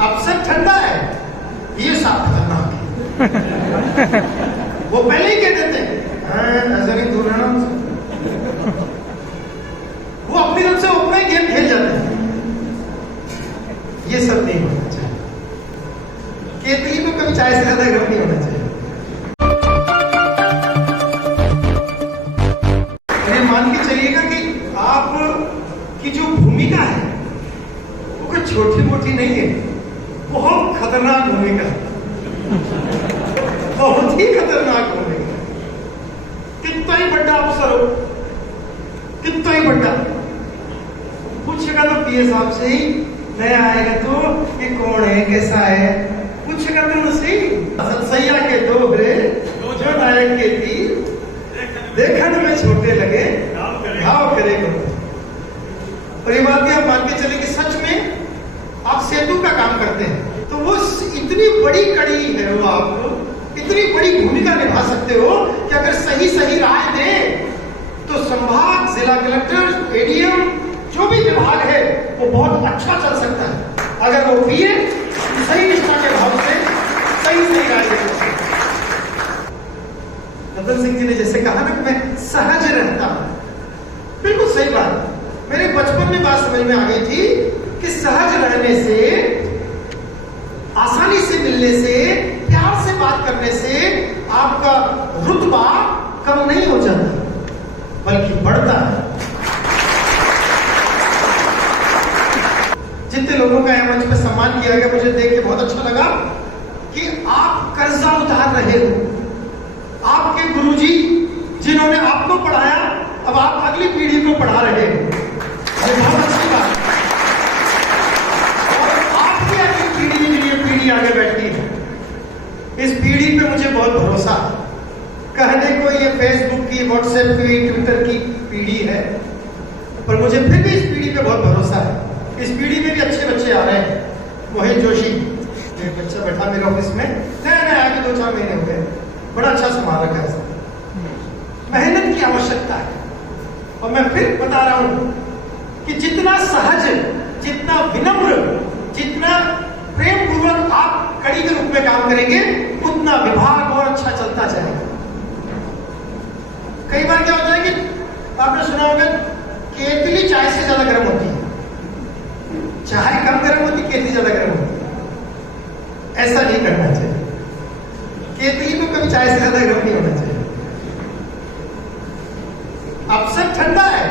अवसर ठंडा है, ये साफ खतरनाक है। वो पहले ही कह देते हैं ऐसा नहीं दूर रहना उनसे। वो अपनी तरफ से अपना ही गेम खेल जाते हैं। ये सब नहीं होना चाहिए। केतली में कभी चाय से ज्यादा गर्म नहीं होना चाहिए। ये मान के चलिएगा कि आप की जो भूमिका है वो कोई छोटी मोटी नहीं है, बहुत खतरनाक भूमिका है, बहुत ही खतरनाक भूमिका। कितना ही बड़ा अफसर हो, कितना ही बड़ा, पूछेगा तो पीए साहब से ही, नया आएगा तो ये कौन है कैसा है, पूछेगा तो उनसे सैया के दोहरे जो नायक के तीर देखन में छोटे लगे घाव करेगा। और ये बात भी आप मान के चले कि सच में आप सेतु का काम करते हैं तो वो इतनी बड़ी कड़ी है, वो आप इतनी बड़ी भूमिका निभा सकते हो कि अगर सही सही राय दे तो संभाग, जिला कलेक्टर, एडीएम, जो भी विभाग है वो बहुत अच्छा चल सकता है अगर वो पीए सही निष्ठा के भाव से सही सही राय दे। रतन सिंह जी ने जैसे कहा ना कि मैं सहज रहता हूं, बिल्कुल सही बात। मेरे बचपन में बात समझ में आ गई थी कि सहज रहने से, आसानी से मिलने से, प्यार से बात करने से आपका रुतबा कम नहीं हो जाता बल्कि बढ़ता है। जितने लोगों का मंच पे सम्मान किया गया, मुझे देख के बहुत अच्छा लगा कि आप कर्जा उतार रहे हो। आपके गुरुजी जिन्होंने आपको पढ़ाया, अब आप अगली पीढ़ी को पढ़ा रहे हो, ये बहुत अच्छी बात। और आपकी अगली पीढ़ी के लिए पीढ़ी आगे बैठी है, इस पीढ़ी पे मुझे बहुत भरोसा। कहने को ये फेसबुक की, व्हाट्सएप की, ट्विटर की पीढ़ी है, पर मुझे फिर भी इस पीढ़ी पे बहुत भरोसा है। इस पीढ़ी में भी अच्छे बच्चे आ रहे हैं। मोहित जोशी, एक बच्चा बैठा मेरे ऑफिस में, नया आगे 2-4 महीने हो गए, बड़ा अच्छा संभाल रखा है। मेहनत की आवश्यकता है। और मैं फिर बता रहा हूं कि जितना सहज, जितना विनम्र, जितना प्रेम पूर्वक आप कड़ी के रूप में काम करेंगे, उतना विभाग और अच्छा चलता जाएगा। कई बार क्या होता है कि आपने सुना होगा केतली चाय से ज्यादा गर्म होती है, चाय कम गर्म होती, केतली ज्यादा गर्म होती है। ऐसा नहीं करना चाहिए। केतली को कभी चाय से ज्यादा गर्म नहीं होना चाहिए। अवसर ठंडा है,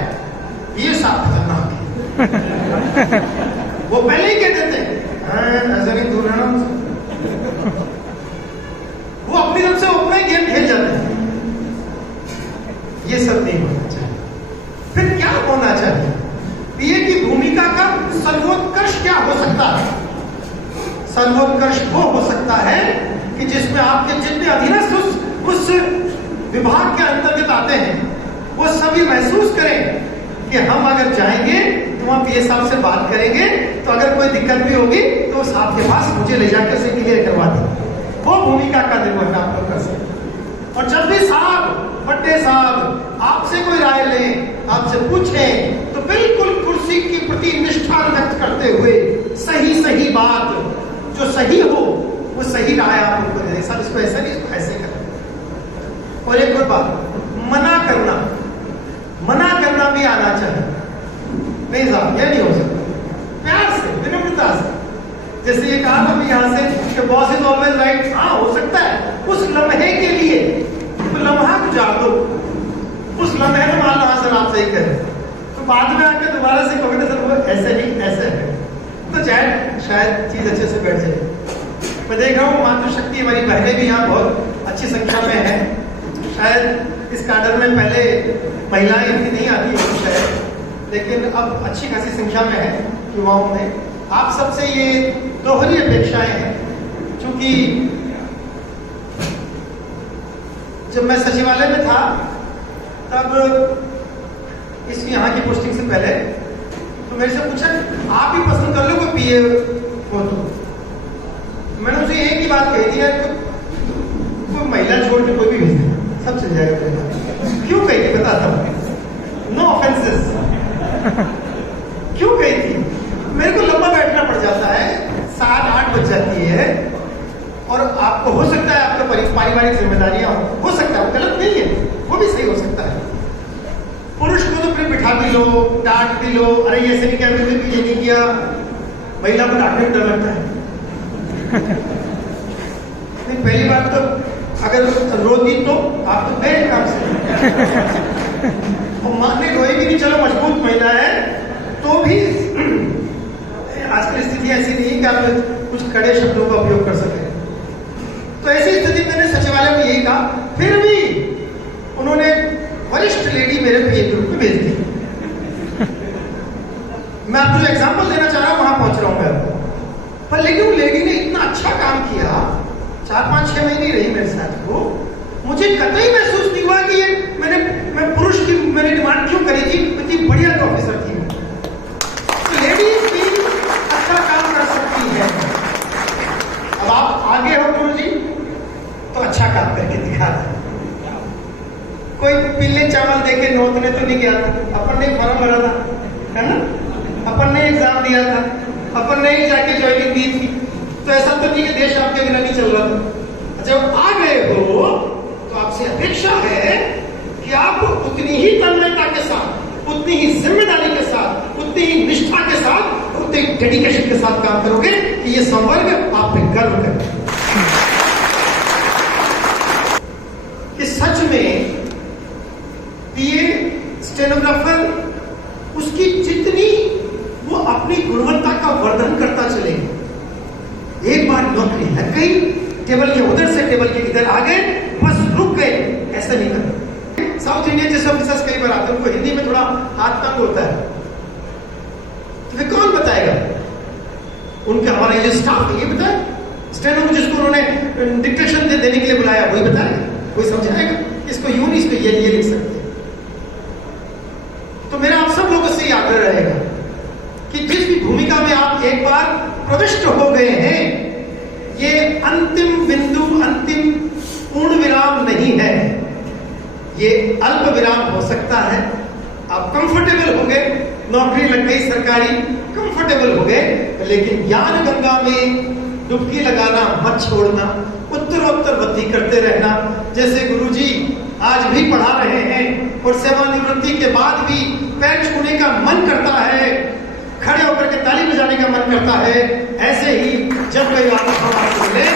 ये साफ खतरनाक है। वो पहले ही कह देते हैं ऐसा नहीं दूर रहना उनसे। वो अपनी तरफ से अपना ही गेम खेल जाते हैं। ये सब नहीं होना चाहिए। फिर क्या होना चाहिए? पीए की भूमिका का सर्वोत्कर्ष क्या हो सकता है? सर्वोत्कर्ष वो हो सकता है कि जिसमें आपके जितने अधीनस्थ उस विभाग के अंतर्गत आते हैं वो सभी महसूस करें कि हम अगर जाएंगे तो वहां पीए साहब से बात करेंगे, तो अगर कोई दिक्कत भी होगी तो उस आपके पास मुझे ले जाकर उसे क्लियर करवा दें। वो भूमिका का निर्वहन आप लोग कर सकते। और जब भी साहब, बड्डे साहब आपसे कोई राय लें, आपसे पूछें, तो बिल्कुल कुर्सी के प्रति निष्ठा व्यक्त करते हुए सही सही बात, जो सही हो वो सही राय आप उनको दे दें। सर इसको ऐसा नहीं, इसको ऐसे करें। और एक और बात, मना करना भी आना चाहिए। नहीं साहब ये नहीं हो सकता, प्यार से, विनम्रता से। जैसे ये कहा ना यहां से, बॉस इज ऑलवेज राइट, हाँ हो सकता है उस लम्हे के लिए, तो लम्हा गुजार दो। उस लम्हे में मान लो हाँ सर आप सही करें, तो बाद में आके दोबारा से कहोगे सर वो ऐसे नहीं ऐसे है, तो शायद चीज अच्छे से बैठ जाए। मैं देख रहा हूँ मातृशक्ति हमारी बहनें भी यहाँ बहुत अच्छी संख्या में है। शायद इस काडर में पहले महिलाएं इतनी नहीं आती है शायद, लेकिन अब अच्छी खासी संख्या में है युवाओं में। आप सबसे ये दोहरी अपेक्षाएं हैं, क्योंकि जब मैं सचिवालय में था तब इस यहाँ की पोस्टिंग से पहले तो मेरे से पूछा आप ही पसंद कर लो कोई पीए हो तो। मैंने उसे एक ही बात कही थी, यार कोई महिला छोड़ के कोई भी भेज देना, सब चल जाएगा। क्यों कही थी बताता हूँ, नो ऑफेंसेस। क्यों कही थी? मेरे को लंबा बैठना पड़ जाता है, 7-8 जाती है और आपको हो सकता है आपका पारिवारिक जिम्मेदारियां हो सकता है, वो गलत नहीं है, वो भी सही हो सकता है। पुरुष को तो फिर बिठा भी लो, डांट भी लो, अरे ये ऐसे नहीं किया, ये नहीं किया। महिला को डांटने में डर लगता है। नहीं, पहली बात तो अगर रो दी तो आप तो गए काम से, और मारने रोएगी नहीं, चलो मजबूत महिला है तो भी आजकल स्थिति ऐसी नहीं कि आप कुछ कड़े शब्दों का उपयोग कर सकें। तो ऐसी स्थिति मैंने सचिवालय में यही कहा, फिर भी उन्होंने वरिष्ठ लेडी मेरे पीए ग्रुप में भेज दी। मैं आपको जो एग्जांपल देना चाह रहा हूं वहां पहुंच रहा हूं मैं, पर लेकिन वो लेडी ने इतना अच्छा काम किया, 4-5-6 महीने रही मेरे साथ, वो मुझे कतई महसूस नहीं हुआ कि ये मैं पुरुष की मैंने डिमांड क्यों करी थी, इतनी बढ़िया ऑफिसर थी। तो लेडीज भी अच्छा काम कर सकती है। अब आप आगे हो गुरु जी तो अच्छा काम करके दिखा दें। कोई पीले चावल देके नोतने तो नहीं गया था, अपन ने फॉर्म भरा था, है ना, अपन ने एग्जाम दिया था, अपन ने ही जाके ज्वाइनिंग दी थी, तो ऐसा तो नहीं कि देश आपके बिना नहीं चल रहा था। जब आ गए हो तो आपसे अपेक्षा है कि आप उतनी ही तन्मयता के साथ, उतनी ही जिम्मेदारी के साथ, उतनी ही निष्ठा के साथ, उतनी डेडिकेशन के साथ काम करोगे कि ये संवर्ग आप पे गर्व करे कि सच में पीए स्टेनोग्राफर उसकी जितनी वो अपनी गुणवत्ता का वर्धन करता चलेगा, एक बार नौकरी लग गई, टेबल के उधर से टेबल के इधर आ गए, बस रुक गए, ऐसा नहीं करना। साउथ इंडियन जैसे ऑफिसर्स कई बार आते हैं, उनको हिंदी में थोड़ा हाथ तंग होता है, तो फिर कौन बताएगा? उनके हमारा ये स्टाफ ये बताए, स्टेनो जिसको उन्होंने डिक्टेशन देने के लिए बुलाया वही बताएगा, कोई समझाएगा इसको यूं नहीं, इसको ये लिख सकते। तो मेरा आप सब लोगों से आग्रह रहेगा कि जिस भी भूमिका में आप एक बार प्रविष्ट हो गए हैं, ये अंतिम बिंदु, अंतिम पूर्ण विराम नहीं है, ये अल्प विराम हो सकता है। आप कंफर्टेबल हो गए, नौकरी लग गई सरकारी, कंफर्टेबल हो गए, लेकिन ज्ञान गंगा में डुबकी लगाना मत छोड़ना, उत्तरोत्तर वृद्धि करते रहना। जैसे गुरुजी आज भी पढ़ा रहे हैं और सेवानिवृत्ति के बाद भी पैर छूने का मन करता है, खड़े होकर के ताली बजाने का मन करता है, ऐसे ही जब कोई आपको मिले